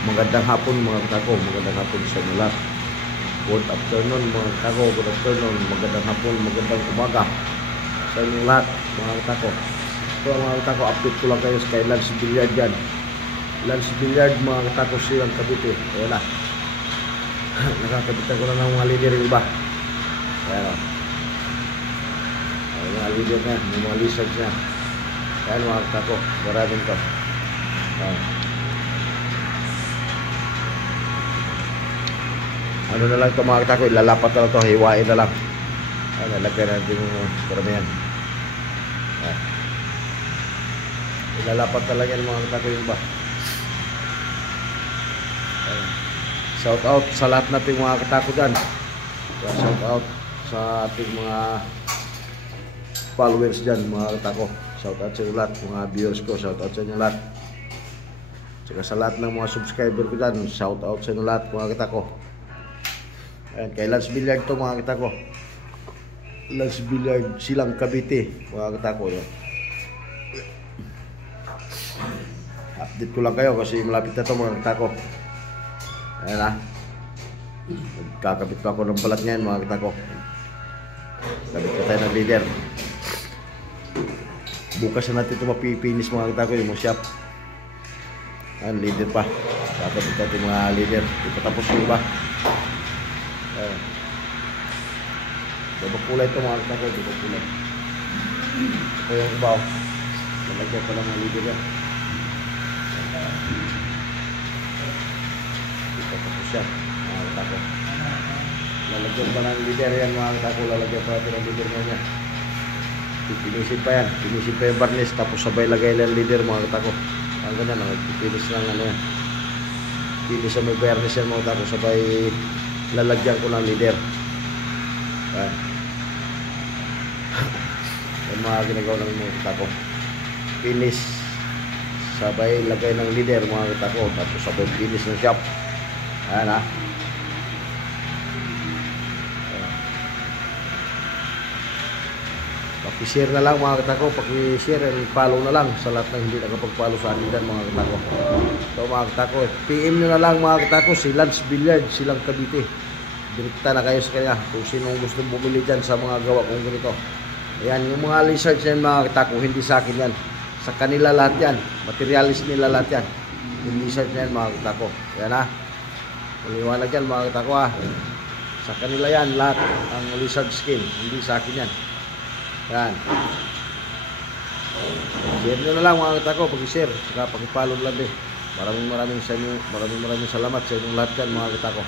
Magandang hapon mga katako, magandang hapon sa inyo lahat. Good afternoon mga katako, good afternoon, magandang hapon, magandang umaga sa inyo lahat mga katako. Ito mga katako, update ko lang kayo sa kay Lance Billiard dyan. Lance Billiard mga katako, silang Cavite. Ayan na. Nakakabitan ko na ng mga leader yung iba. Ayan o. Ayan mga leader na, yung mga lizards na. Ayan mga katako, maraming ko. Ayan. Ano na lang ito mga katako, ilalapat na lang ito, hiwain na lang. Lalagyan natin yung karamihan. Ilalapat na lang yan mga katako yung ba. Shout out sa lahat nating mga katako dyan. Shout out sa ating mga followers dyan mga katako. Shout out sa inyo lahat, mga viewers ko, shout out sa inyo lahat. Tsaka sa lahat ng mga subscriber ko dyan, shout out sa inyo lahat mga katako. Ayan, kay Lance Billiard to mga katako. Lance Billiard, silang Cavite mga katako. Update ko lang kayo kasi malapit na to mga katako. Ayan na. Nagkakabit pa ako ng balat ngayon mga katako. Kabit pa tayo ng leader. Bukas na natin ito mapipinis mga katako yung shop. Ayan, leader pa. Kakabit natin mga leader. Di pa tapos yung iba. Diba kulay ito mga katako, diba kulay. Ito yung ibaw. Lalagyan pa lang mga leader yan. Ito tapos yan mga katako. Lalagyan pa ng leader yan mga katako. Lalagyan pa natin ang leader nga yan. Pinisin pa yan. Pinisin pa yung varnish. Tapos sabay lagay lang leader mga katako. Ang ganyan, pinis lang ano yan. Pinis sa may varnish yan mga katako. Sabay lalagyan ko ng leader. Yung mga ginagawa ng mga katako, finish sabay lagay ng leader mga katako, tapos sabay finish ng shop. Ayan ha. Pakishare na lang mga katako, pakishare and follow na lang sa lahat ng hindi nakapag-follow sa atin dyan mga katako. So mga katako, PM nyo na lang mga katako, si Lance Billiard, silang Cavite. Direkta na kayo sa kanya kung sino gusto bumili dyan sa mga gawa kong ganito. Ayan, yung mga lizards yan mga katako, hindi sa akin yan. Sa kanila lahat yan. Materialis nila lahat yan. Yung lizards yan mga katako. Ayan ha. Maliwanag yan mga katako ha. Sa kanila yan lahat. Ang lizard skin. Hindi sa akin yan. Ayan. Share nyo na lang mga katako. Pag-share. Saka pag-follow lang din. Maraming salamat sa inyong lahat yan mga katako.